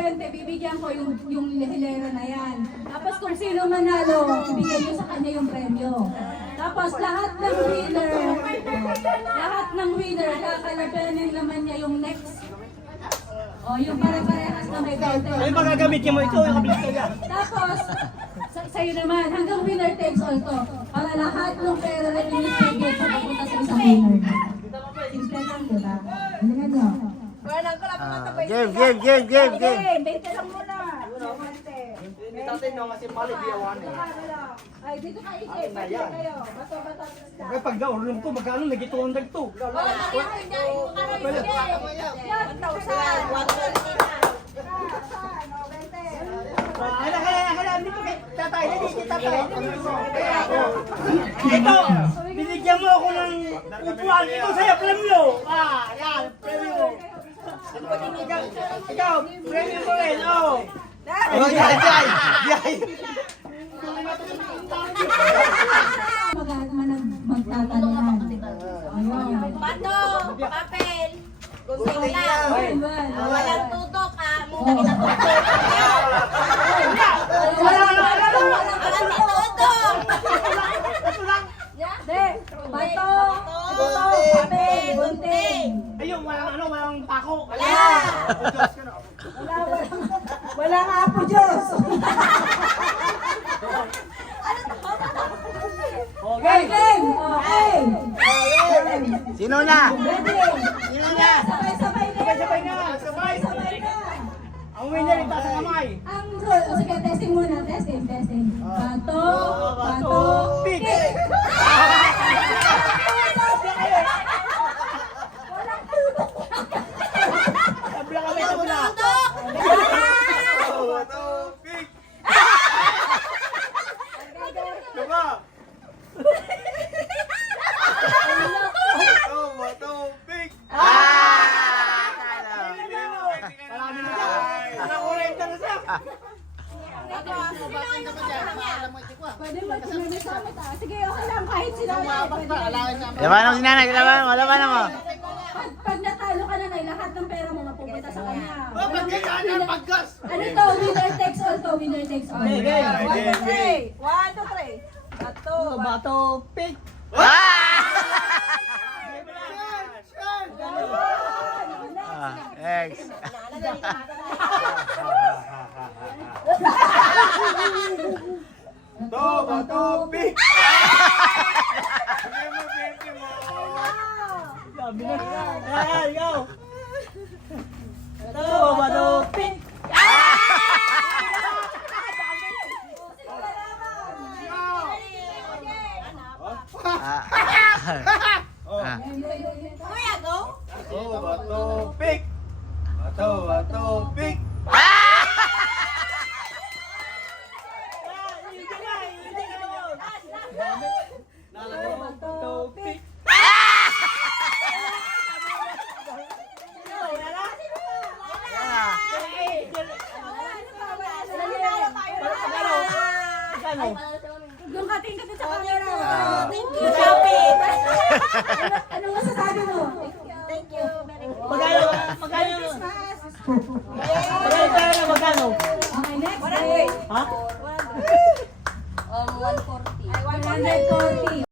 20, bibigyan ko yung hilera na yan. Tapos kung sino manalo, ibigay nyo sa kanya yung premyo. Tapos lahat ng winner, kakalabanin naman niya yung next. O, yung pare-parehas na may 20. Ay, magagamit niyo mo ito, yung kabilis ka yan. Tapos, sa'yo naman, hanggang winner takes all to. Para lahat ng pera na binibigay sa papunta sa isang winner. Simple lang, diba? Galingan nyo. Game. 20 lang muna. Hindi natin no, kasi mali biyawan eh. Ay, dito ka ikay. Pwede kayo. Bato-bato. Ay, pag naulong ko, magkano nag 200 to? Kaya, hindi po tatay, hindi tatay. Ito, binigyan mo ako ng upuan. Ito sa'yo, premyo. Yan, premyo. Ikaw, premyo mo rin, oh. Magtatanungan. Ayun. Bato, papel, gunting lang. Ayun. Walang tutok ha, muna kinatutok. Walang tutok. Hindi. Bato, papel, gunting. Ayun, walang pako. Wala nga po, Diyos. Okay. Okay. Sino na? Ready? Sino na? Sabay-sabay na. Sabay na. Sabay-sabay na. Ang winner, itaas ang kamay. Ang rule, o sige, testing muna. Testing. Bato, Pick. pick. Tabla kami, tabla. Marami na dyan. Walang kurenta na siya. Pwede mo sinasama ta. Sige, okay lang. Kahit sila na. Labanan mo si nanay, labanan mo. Pag natalo ka na, lahat ng pera mo mapupunta sa kanya. Pagkas. Ano to? Winner takes all to. Winner takes all. Okay. 1, 2, 3. Bato, pick. X. Bato, pick. Sabi na. Ay, ikaw. Bato, pick. Kuya, go. Bato, pick. Bato, pick. Bato, pick. Doon ka tingin sa camera. Thank you, Shopee. Ano masasabi mo? Thank you. Magkano? Magkano? Okay, next. Ha? 140. 140.